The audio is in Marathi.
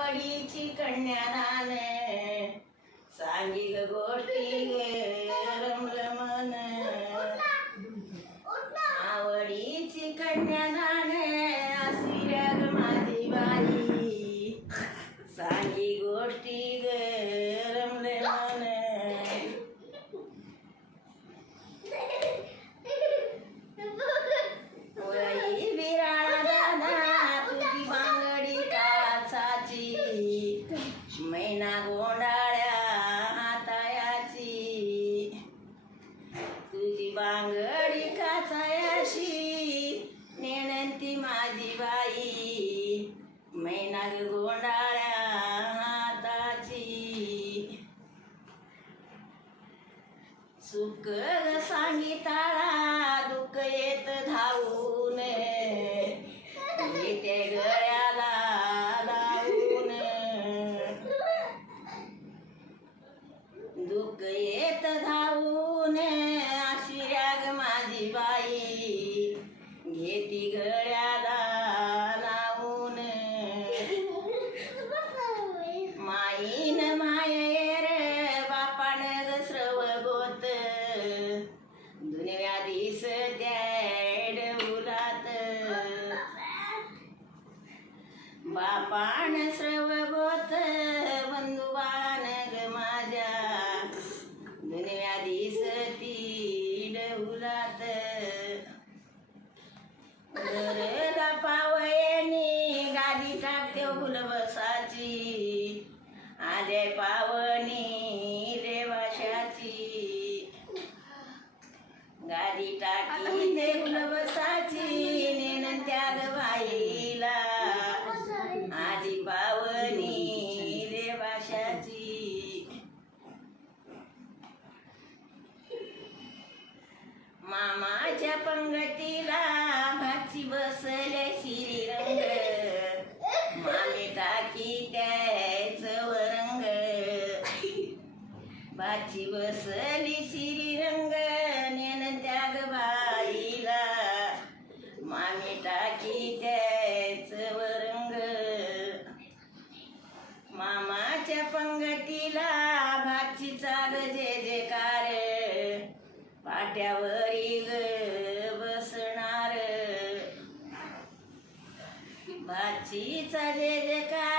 പഠിച്ച് കന്യാദാന് സാംഘിക ഗോഷ്ഠികേരംലമന് അവടിച്ച് കന്യാദാന് അസിരകമാതിവായി സാംഘിക ഗോഷ്ഠികേരംലമന് मैना गोंडाळ्या हाताची. सुख सांगिताळा दुःख येत धाव बापान श्रव गोत बंधू ग माझ्या. दुनिया दिसती डहुलात. घरला पावयनी गादी टाकते फुलबसाची आले पावनी रेवाशाची गादी टाकी ते फुलबसाची नेन त्याग बाईला आली पावनी देवाशाची मामाच्या पंगतीला भाची बसले श्रीरंग मामी टाकी त्याच वरंग. भाची बसली श्रीरंग नेन त्याग बाईला. मामी टाकी त्याच वरंग. मामाच्या पंगतीला भाची चाल जे जे कार. पाट्यावर 洗衣擦脸的干